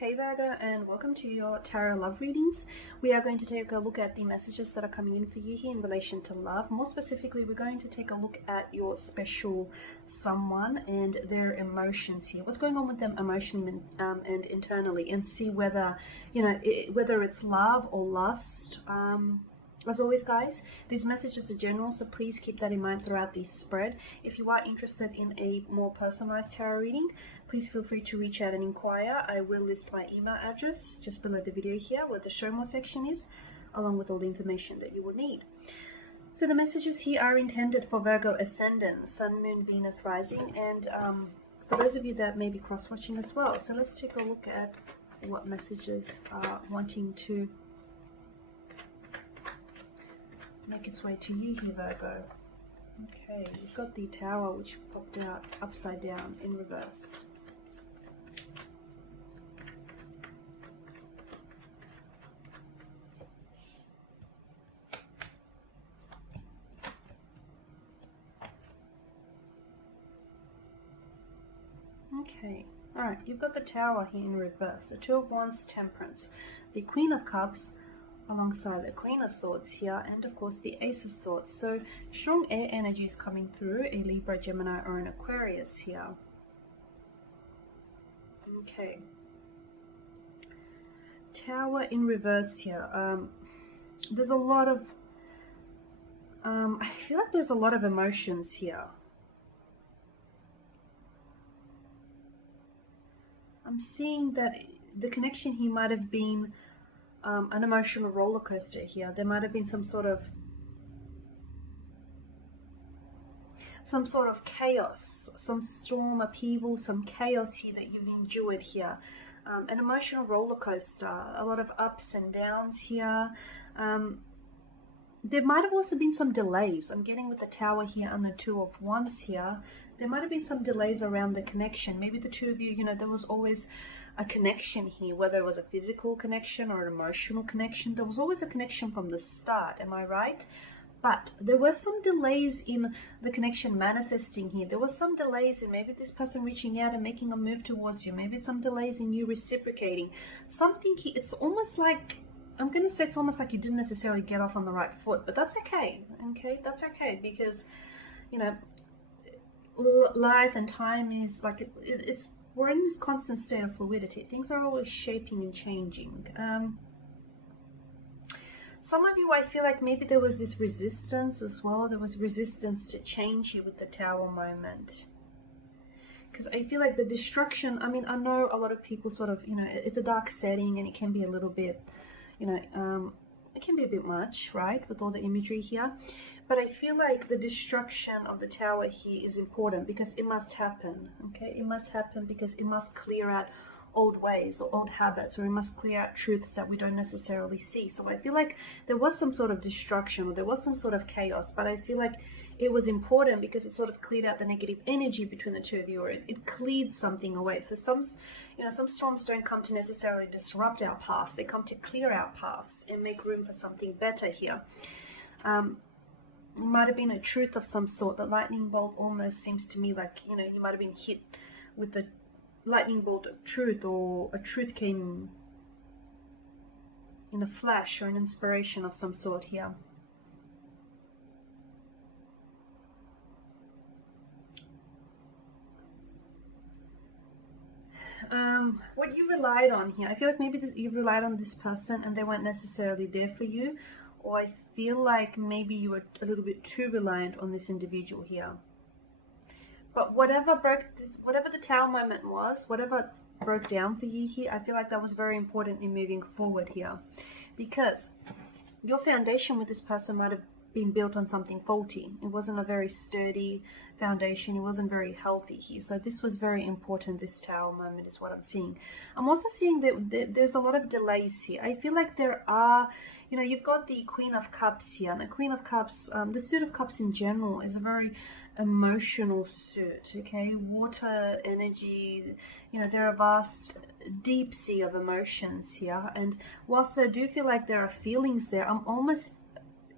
Hey Virgo, and welcome to your tarot love readings. We are going to take a look at the messages that are coming in for you here in relation to love. More specifically, we're going to take a look at your special someone and their emotions here. What's going on with them emotionally and internally, and see whether, whether it's love or lust. As always, guys, these messages are general, so please keep that in mind throughout this spread. If you are interested in a more personalized tarot reading, please feel free to reach out and inquire. I will list my email address just below the video here where the show more section is, along with all the information that you will need. So the messages here are intended for Virgo Ascendant, Sun, Moon, Venus, Rising, and for those of you that may be cross-watching as well. So let's take a look at what messages are wanting to make its way to you here, Virgo. Okay, you've got the Tower, which popped out upside down in reverse. Okay, alright, you've got the Tower here in reverse, the Two of Wands, Temperance, the Queen of Cups, alongside the Queen of Swords here, and of course the Ace of Swords. So strong air energy is coming through, a Libra, Gemini, or an Aquarius here. Okay. Tower in reverse here. There's a lot of, I feel like there's a lot of emotions here. I'm seeing that the connection here might have been an emotional roller coaster here. There might have been some sort of chaos, some storm, upheaval, some chaos here that you've endured here. An emotional roller coaster, a lot of ups and downs here. There might have also been some delays. I'm getting with the Tower here and the Two of Wands here. There might have been some delays around the connection. Maybe the two of you, there was always a connection here, whether it was a physical connection or an emotional connection. There was always a connection from the start, am I right? But there were some delays in the connection manifesting here. There were some delays in maybe this person reaching out and making a move towards you. Maybe some delays in you reciprocating. Something here, it's almost like, I'm going to say it's almost like you didn't necessarily get off on the right foot, but that's okay, That's okay, because, life and time is like, we're in this constant state of fluidity. Things are always shaping and changing. Some of you, I feel like maybe there was this resistance as well. There was resistance to change here with the Tower moment. Because I feel like the destruction, I mean, I know a lot of people sort of, it's a dark setting and it can be a little bit, it can be a bit much, right, with all the imagery here. But I feel like the destruction of the Tower here is important because it must happen, okay? It must happen because it must clear out old ways or old habits, or it must clear out truths that we don't necessarily see. So I feel like there was some sort of destruction or there was some sort of chaos, but I feel like it was important because it sort of cleared out the negative energy between the two of you, or it cleared something away. So some storms don't come to necessarily disrupt our paths. They come to clear our paths and make room for something better here. It might have been a truth of some sort. The lightning bolt almost seems to me like, you might have been hit with the lightning bolt of truth, or a truth came in a flash or an inspiration of some sort here. What you relied on here, I feel like maybe you relied on this person and they weren't necessarily there for you, or I feel like maybe you were a little bit too reliant on this individual here. But whatever the Tower moment was, whatever broke down for you here, I feel like that was very important in moving forward here, because your foundation with this person might have been built on something faulty. It wasn't a very sturdy foundation. It wasn't very healthy here. So this was very important, this Tower moment is what I'm seeing. I'm also seeing that there's a lot of delays here. I feel like there are, you've got the Queen of Cups here, and the Queen of Cups, the Suit of Cups in general is a very emotional suit, okay? Water energy, there are a vast, deep sea of emotions here. And whilst I do feel like there are feelings there, I'm almost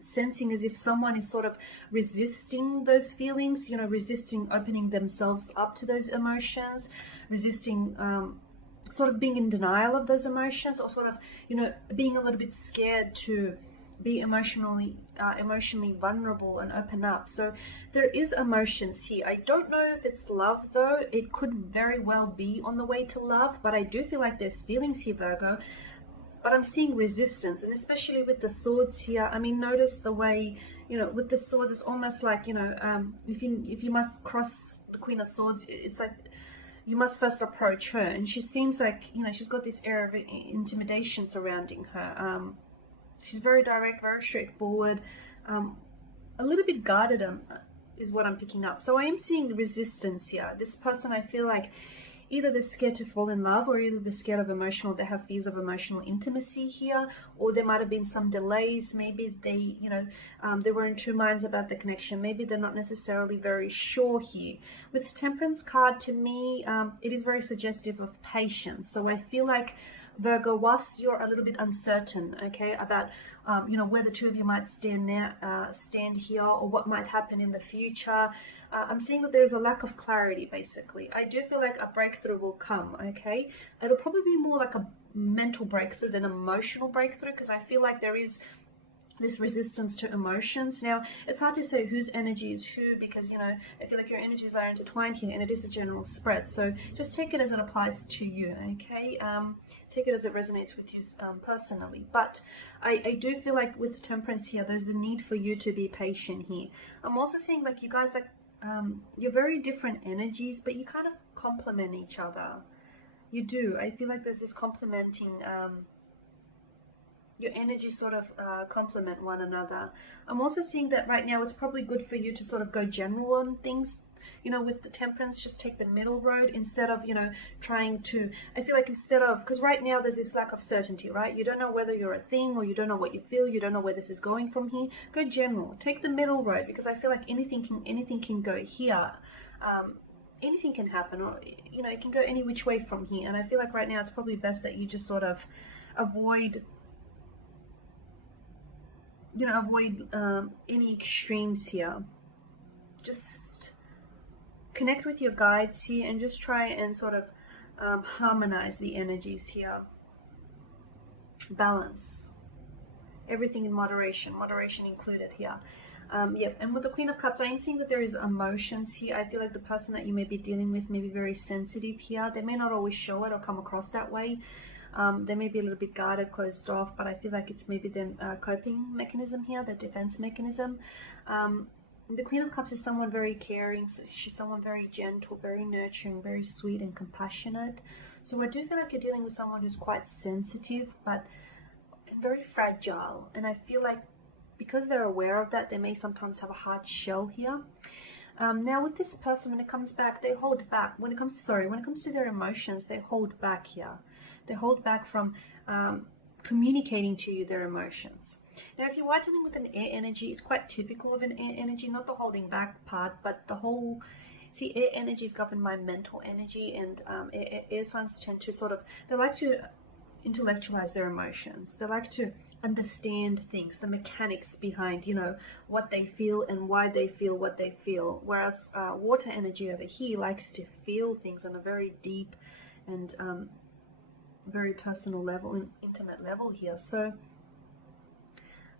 sensing as if someone is sort of resisting those feelings, resisting opening themselves up to those emotions, resisting sort of being in denial of those emotions, or sort of, you know, being a little bit scared to be emotionally vulnerable and open up. So there is emotions here. I don't know if it's love though. It could very well be on the way to love, but I do feel like there's feelings here, Virgo. But I'm seeing resistance, and especially with the swords here. I mean, notice the way, you know, with the swords, it's almost like, you know, if you must cross the Queen of Swords, it's like you must first approach her, and she seems like, you know, she's got this air of intimidation surrounding her. She's very direct, very straightforward, a little bit guarded, is what I'm picking up. So I am seeing the resistance here. This person, I feel like either they're scared to fall in love, or either they're scared of they have fears of emotional intimacy here, or there might have been some delays. Maybe they, you know, they were in two minds about the connection. Maybe they're not necessarily very sure here. With Temperance card, to me, it is very suggestive of patience. So I feel like, Virgo, whilst you're a little bit uncertain, okay, about you know, where the two of you might stand here, or what might happen in the future, I'm seeing that there's a lack of clarity, basically. I do feel like a breakthrough will come, okay? It'll probably be more like a mental breakthrough than emotional breakthrough, because I feel like there is this resistance to emotions. Now, it's hard to say whose energy is who, because, you know, I feel like your energies are intertwined here, and it is a general spread. So just take it as it applies to you, okay? Take it as it resonates with you personally. But I do feel like with Temperance here, there's the need for you to be patient here. I'm also seeing like you guys are, you're very different energies, but you kind of complement each other. You do. I feel like there's this complementing, your energy sort of complement one another. I'm also seeing that right now it's probably good for you to sort of go general on things. You know, with the Temperance, just take the middle road instead of, you know, trying to, I feel like instead of, because right now there's this lack of certainty, right? You don't know whether you're a thing, or you don't know what you feel, you don't know where this is going from here. Go general, take the middle road, because I feel like anything can go here. Anything can happen, or, you know, it can go any which way from here. And I feel like right now it's probably best that you just sort of avoid, you know, any extremes here. Just connect with your guides here, and just try and sort of harmonize the energies here. Balance. Everything in moderation included here. Yep, and with the Queen of Cups, I am seeing that there is emotions here. I feel like the person that you may be dealing with may be very sensitive here. They may not always show it or come across that way. They may be a little bit guarded, closed off, but I feel like it's maybe their coping mechanism here, their defense mechanism. The Queen of Cups is someone very caring. She's someone very gentle, very nurturing, very sweet and compassionate. So I do feel like you're dealing with someone who's quite sensitive, but very fragile. And I feel like because they're aware of that, they may sometimes have a hard shell here. Now with this person, when it comes back, they hold back. When it comes to their emotions, they hold back here. They hold back from communicating to you their emotions. Now, if you are dealing with an air energy, it's quite typical of an air energy, not the holding back part, but the whole, see, air energy is governed by mental energy, and air signs tend to sort of, they like to intellectualize their emotions. They like to understand things, the mechanics behind, you know, what they feel and why they feel what they feel. Whereas water energy over here likes to feel things on a very deep and very personal level and intimate level here. So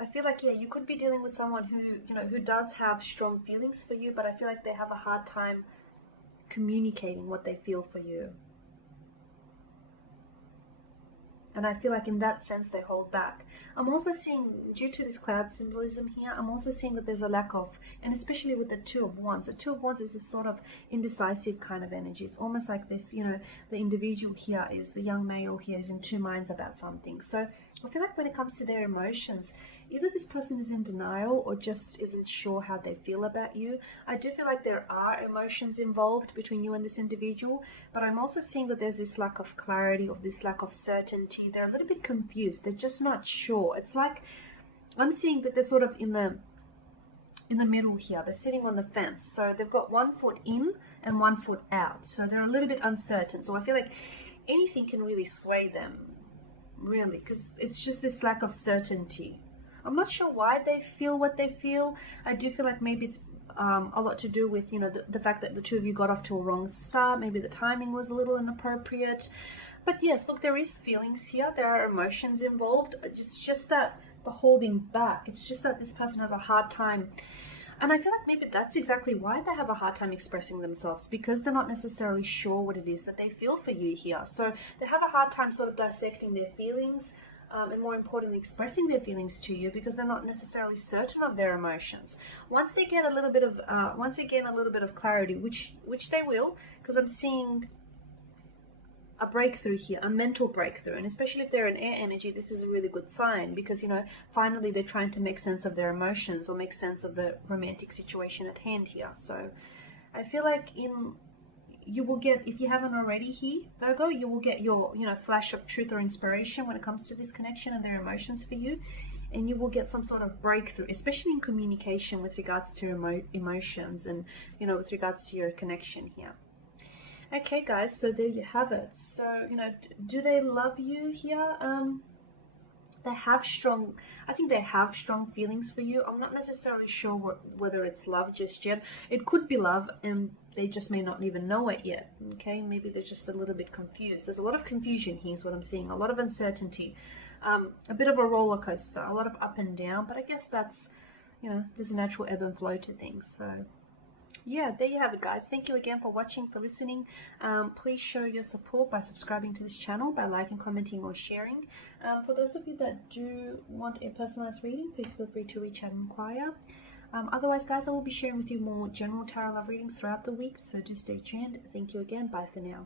I feel like, yeah, you could be dealing with someone who, you know, who does have strong feelings for you, but I feel like they have a hard time communicating what they feel for you. And I feel like in that sense they hold back. I'm also seeing, due to this cloud symbolism here, I'm also seeing that there's a lack of, and especially with the Two of Wands. The Two of Wands is this sort of indecisive kind of energy. It's almost like this, you know, the individual here is, the young male here is in two minds about something. So I feel like when it comes to their emotions, either this person is in denial or just isn't sure how they feel about you. I do feel like there are emotions involved between you and this individual, but I'm also seeing that there's this lack of clarity, or this lack of certainty. They're a little bit confused. They're just not sure. It's like, I'm seeing that they're sort of in the middle here. They're sitting on the fence. So they've got 1 foot in and 1 foot out. So they're a little bit uncertain. So I feel like anything can really sway them, really, because it's just this lack of certainty. I'm not sure why they feel what they feel. I do feel like maybe it's a lot to do with, you know, the fact that the two of you got off to a wrong start. Maybe the timing was a little inappropriate. But yes, look, there is feelings here. There are emotions involved. It's just that the holding back. It's just that this person has a hard time. And I feel like maybe that's exactly why they have a hard time expressing themselves, because they're not necessarily sure what it is that they feel for you here. So they have a hard time sort of dissecting their feelings, and more importantly, expressing their feelings to you, because they're not necessarily certain of their emotions. Once they get a little bit of, once they gain a little bit of clarity, which they will, because I'm seeing a breakthrough here, a mental breakthrough, and especially if they're an air energy, this is a really good sign, because, you know, finally they're trying to make sense of their emotions or make sense of the romantic situation at hand here. So I feel like you will get, if you haven't already here, Virgo, you will get your, you know, flash of truth or inspiration when it comes to this connection and their emotions for you, and you will get some sort of breakthrough, especially in communication with regards to your emotions and, you know, with regards to your connection here. Okay, guys, so there you have it. So, you know, do they love you here? They have strong, I think they have strong feelings for you. I'm not necessarily sure whether it's love just yet. It could be love, and they just may not even know it yet. Okay, maybe they're just a little bit confused. There's a lot of confusion here is what I'm seeing, a lot of uncertainty, a bit of a roller coaster, a lot of up and down, but I guess that's, you know, there's a natural ebb and flow to things. So yeah, there you have it, guys. Thank you again for watching, for listening. Please show your support by subscribing to this channel, by liking, commenting, or sharing. For those of you that do want a personalized reading, please feel free to reach out and inquire. Otherwise, guys, I will be sharing with you more general tarot love readings throughout the week, so do stay tuned. Thank you again. Bye for now.